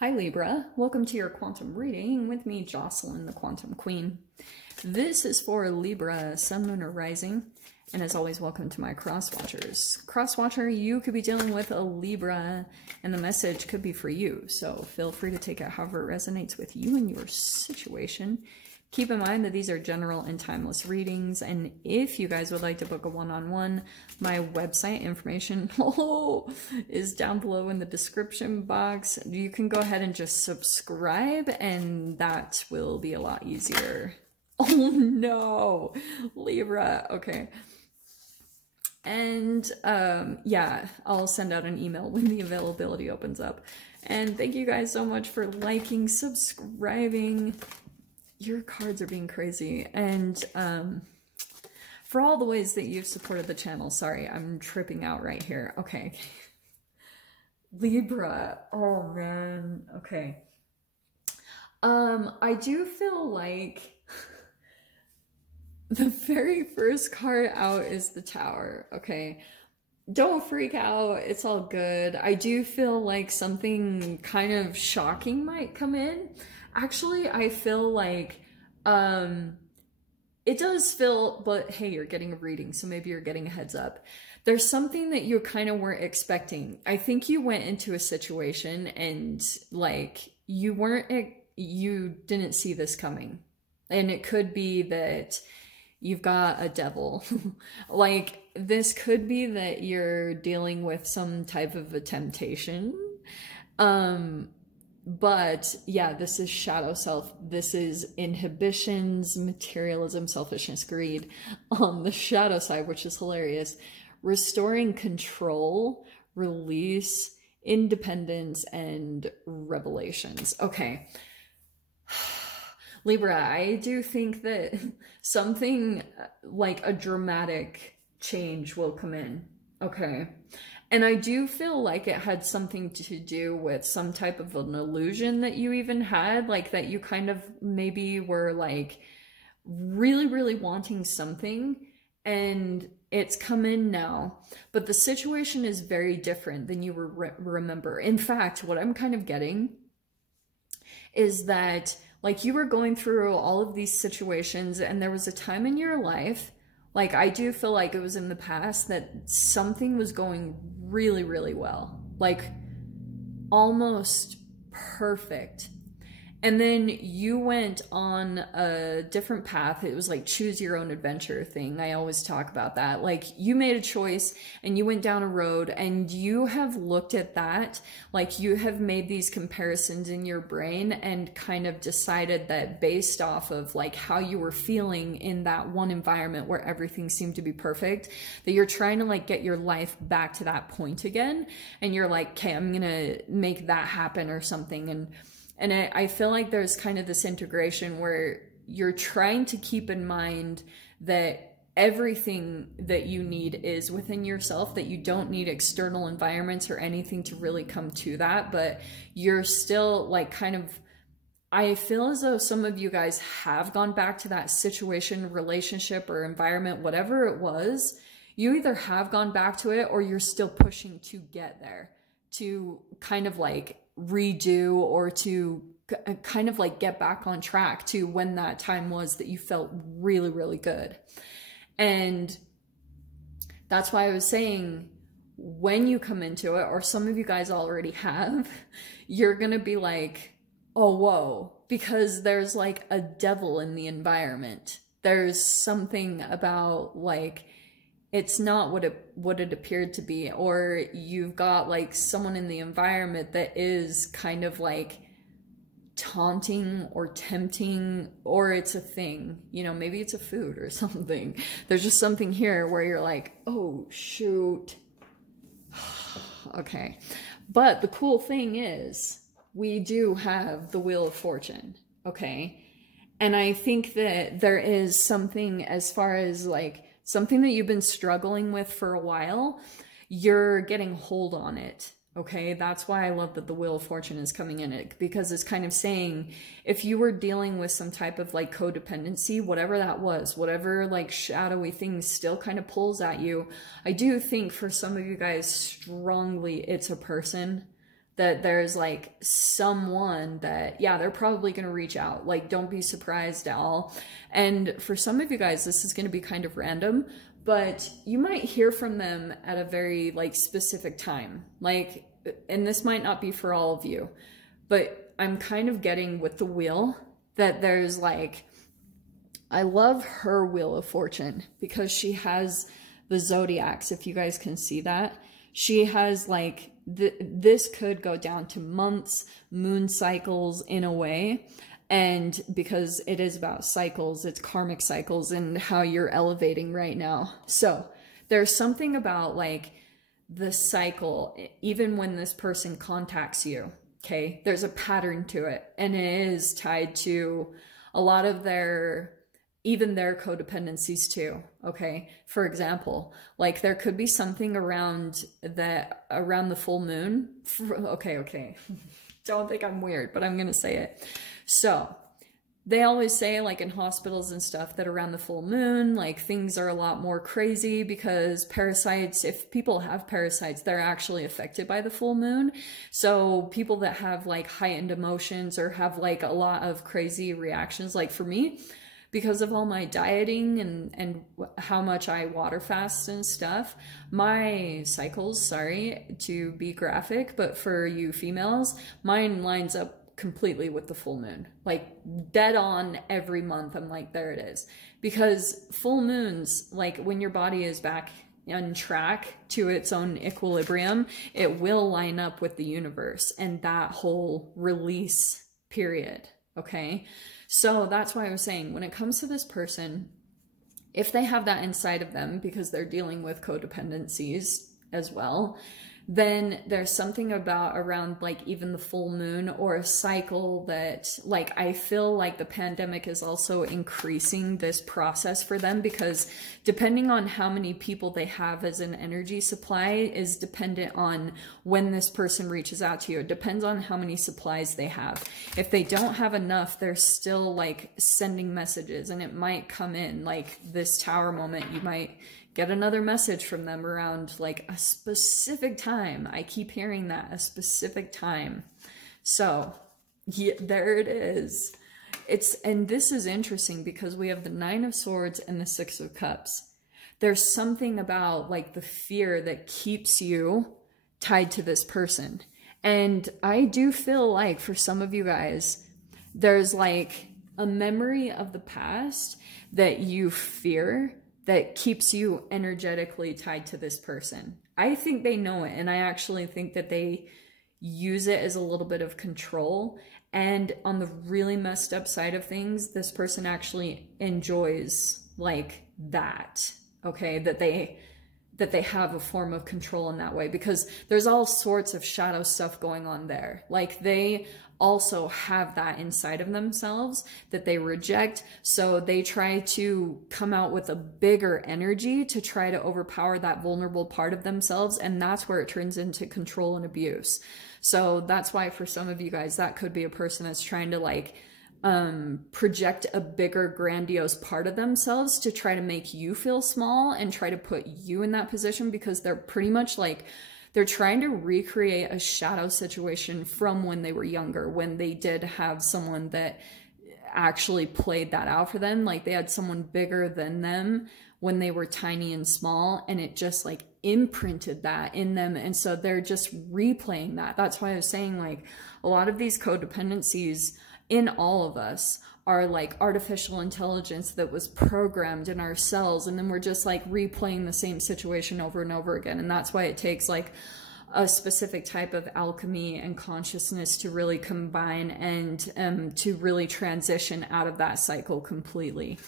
Hi Libra, welcome to your quantum reading with me, Jocelyn, the Quantum Queen. This is for Libra, Sun, Moon, or Rising, and as always, welcome to my cross-watchers. Cross-watcher, you could be dealing with a Libra, and the message could be for you, so feel free to take it however it resonates with you and your situation. Keep in mind that these are general and timeless readings, and if you guys would like to book a one-on-one, my website information is down below in the description box. You can go ahead and just subscribe, and that will be a lot easier. Oh no, Libra, okay. And yeah, I'll send out an email when the availability opens up. And thank you guys so much for liking, subscribing. Your cards are being crazy, and for all the ways that you've supported the channel. Sorry, I'm tripping out right here. Okay. Libra, oh man, okay. I do feel like the very first card out is the Tower, okay? Don't freak out, it's all good. I do feel like something kind of shocking might come in. Actually, I feel like, it does feel, but hey, you're getting a reading, so maybe you're getting a heads up. There's something that you kind of weren't expecting. I think you went into a situation and like, you didn't see this coming. And it could be that you've got a devil. Like, this could be that you're dealing with some type of a temptation. But yeah, this is shadow self. This is inhibitions, materialism, selfishness, greed on the shadow side, which is hilarious. Restoring control, release, independence, and revelations. Okay. Libra, I do think that something like a dramatic change will come in. Okay. And I do feel like it had something to do with some type of an illusion that you even had, like that you kind of maybe were like really, really wanting something and it's come in now. But the situation is very different than you remember. In fact, what I'm kind of getting is that like you were going through all of these situations and there was a time in your life, like I do feel like it was in the past, that something was going really, really well. Like almost perfect. And then you went on a different path. It was like choose your own adventure thing. I always talk about that. Like you made a choice and you went down a road and you have looked at that. Like you have made these comparisons in your brain and kind of decided that based off of like how you were feeling in that one environment where everything seemed to be perfect, that you're trying to like get your life back to that point again. And you're like, okay, I'm gonna make that happen or something. And I feel like there's kind of this integration where you're trying to keep in mind that everything that you need is within yourself, that you don't need external environments or anything to really come to that, but you're still like kind of, I feel as though some of you guys have gone back to that situation, relationship, or environment, whatever it was. You either have gone back to it or you're still pushing to get there, to kind of like redo or to kind of like get back on track to when that time was that you felt really, really good. And that's why I was saying when you come into it, or some of you guys already have, you're gonna be like, oh, whoa, because there's like a devil in the environment. There's something about like, it's not what it appeared to be, or you've got like someone in the environment that is kind of like taunting or tempting, or it's a thing, you know, maybe it's a food or something. There's just something here where you're like, oh shoot. Okay. But the cool thing is we do have the Wheel of Fortune. Okay. And I think that there is something as far as like, something that you've been struggling with for a while, you're getting hold on it, okay? That's why I love that the Wheel of Fortune is coming in it, because it's kind of saying, if you were dealing with some type of like codependency, whatever that was, whatever like shadowy thing still kind of pulls at you, I do think for some of you guys strongly it's a person. that there's like someone that, yeah, they're probably going to reach out. Like, don't be surprised at all. And for some of you guys, this is going to be kind of random, but you might hear from them at a very like specific time. Like, and this might not be for all of you, but I'm kind of getting with the wheel that there's like, I love her Wheel of Fortune because she has the zodiacs, if you guys can see that. She has like, this could go down to months, moon cycles in a way. And because it is about cycles, it's karmic cycles and how you're elevating right now. So there's something about like the cycle, even when this person contacts you, okay, there's a pattern to it. And it is tied to a lot of even their codependencies too, okay? For example, like there could be something around the full moon. Okay. Don't think I'm weird, but I'm gonna say it. So they always say like in hospitals and stuff that around the full moon, like things are a lot more crazy because parasites, if people have parasites, they're actually affected by the full moon. So people that have like heightened emotions or have like a lot of crazy reactions, like for me, because of all my dieting and how much I water fast and stuff, my cycles, sorry to be graphic, but for you females, mine lines up completely with the full moon. Like dead on every month, I'm like, there it is. Because full moons, like when your body is back on track to its own equilibrium, it will line up with the universe and that whole release period, okay? So that's why I was saying, when it comes to this person, if they have that inside of them because they're dealing with codependencies as well, then there's something about around like even the full moon or a cycle that like I feel like the pandemic is also increasing this process for them, because depending on how many people they have as an energy supply is dependent on when this person reaches out to you. It depends on how many supplies they have. If they don't have enough, they're still like sending messages, and it might come in like this Tower moment. You might get another message from them around like a specific time. I keep hearing that, a specific time. So yeah, there it is. And this is interesting because we have the Nine of Swords and the Six of Cups. There's something about like the fear that keeps you tied to this person. And I do feel like for some of you guys, there's like a memory of the past that you fear that keeps you energetically tied to this person. I think they know it, and I actually think that they use it as a little bit of control. And on the really messed up side of things, this person actually enjoys like that, okay? That they have a form of control in that way, because there's all sorts of shadow stuff going on there. Like they also have that inside of themselves that they reject. So they try to come out with a bigger energy to try to overpower that vulnerable part of themselves. And that's where it turns into control and abuse. So that's why for some of you guys, that could be a person that's trying to like project a bigger grandiose part of themselves to try to make you feel small and try to put you in that position, because they're pretty much like, they're trying to recreate a shadow situation from when they were younger, when they did have someone that actually played that out for them. Like they had someone bigger than them when they were tiny and small, and it just like imprinted that in them. And so they're just replaying that. That's why I was saying like a lot of these codependencies in all of us are like artificial intelligence that was programmed in our cells, and then we're just like replaying the same situation over and over again. And that's why it takes like a specific type of alchemy and consciousness to really combine and to really transition out of that cycle completely,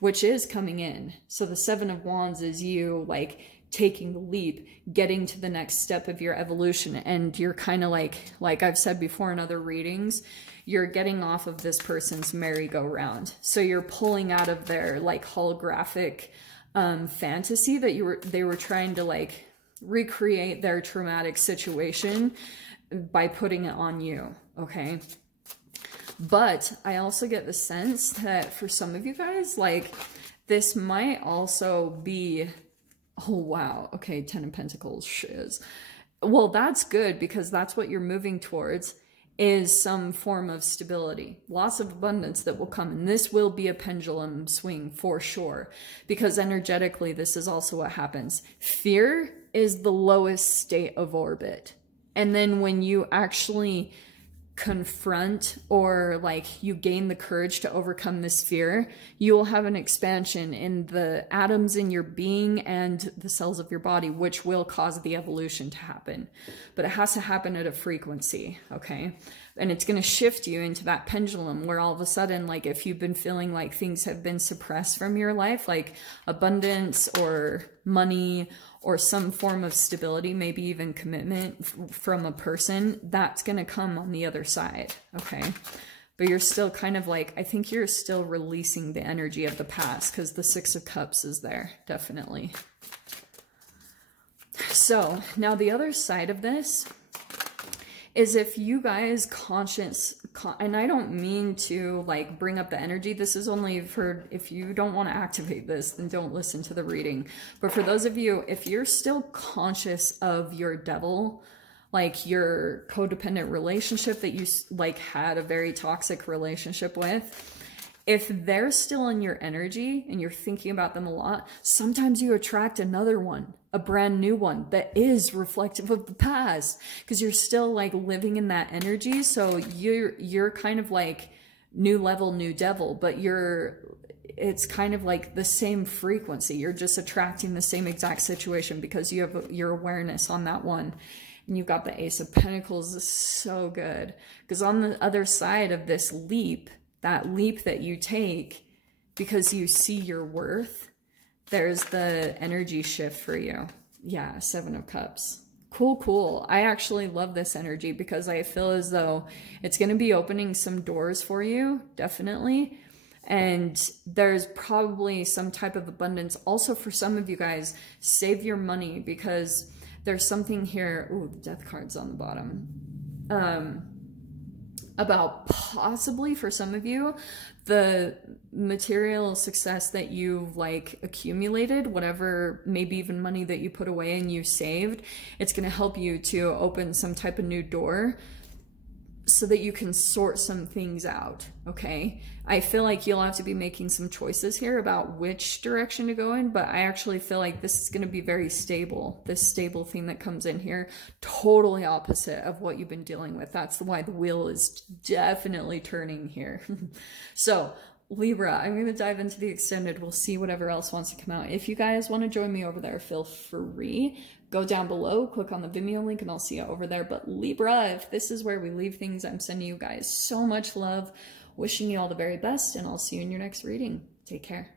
which is coming in. So the Seven of Wands is you like taking the leap, getting to the next step of your evolution. And you're kind of like I've said before in other readings, you're getting off of this person's merry-go-round. So you're pulling out of their like holographic fantasy that they were trying to like recreate their traumatic situation by putting it on you, okay? But I also get the sense that for some of you guys, like this might also be, oh wow, okay, Ten of Pentacles shiz. Well, that's good because that's what you're moving towards, is some form of stability, lots of abundance that will come. And this will be a pendulum swing for sure, because energetically, this is also what happens. Fear is the lowest state of orbit. And then when you actually confront, or like you gain the courage to overcome this fear, you will have an expansion in the atoms in your being and the cells of your body, which will cause the evolution to happen. But it has to happen at a frequency, okay? And it's going to shift you into that pendulum where all of a sudden, like if you've been feeling like things have been suppressed from your life, like abundance or money or some form of stability, maybe even commitment from a person, that's going to come on the other side, okay? But you're still kind of like, I think you're still releasing the energy of the past, because the Six of Cups is there, definitely. So now the other side of this is if you guys and I don't mean to like bring up the energy, this is only for, if you don't want to activate this, then don't listen to the reading. But for those of you, if you're still conscious of your devil, like your codependent relationship that you like had a very toxic relationship with, if they're still in your energy and you're thinking about them a lot, sometimes you attract another one, a brand new one that is reflective of the past, because you're still like living in that energy. So you're kind of like new level, new devil, but it's kind of like the same frequency. You're just attracting the same exact situation because you have your awareness on that one. And you've got the Ace of Pentacles. Is so good, because on the other side of this leap, that leap that you take because you see your worth, there's the energy shift for you. Yeah, Seven of Cups. Cool, cool. I actually love this energy because I feel as though it's going to be opening some doors for you, definitely. And there's probably some type of abundance. Also, for some of you guys, save your money, because there's something here. Ooh, the Death card's on the bottom. About possibly, for some of you, the material success that you've like accumulated, whatever, maybe even money that you put away and you saved, it's going to help you to open some type of new door so that you can sort some things out, okay? I feel like you'll have to be making some choices here about which direction to go in, but I actually feel like this is going to be very stable. This stable thing that comes in here, totally opposite of what you've been dealing with. That's why the wheel is definitely turning here. So, Libra, I'm going to dive into the extended. We'll see whatever else wants to come out. If you guys want to join me over there, feel free. Go down below, click on the Vimeo link, and I'll see you over there. But Libra, if this is where we leave things, I'm sending you guys so much love, wishing you all the very best, and I'll see you in your next reading. Take care.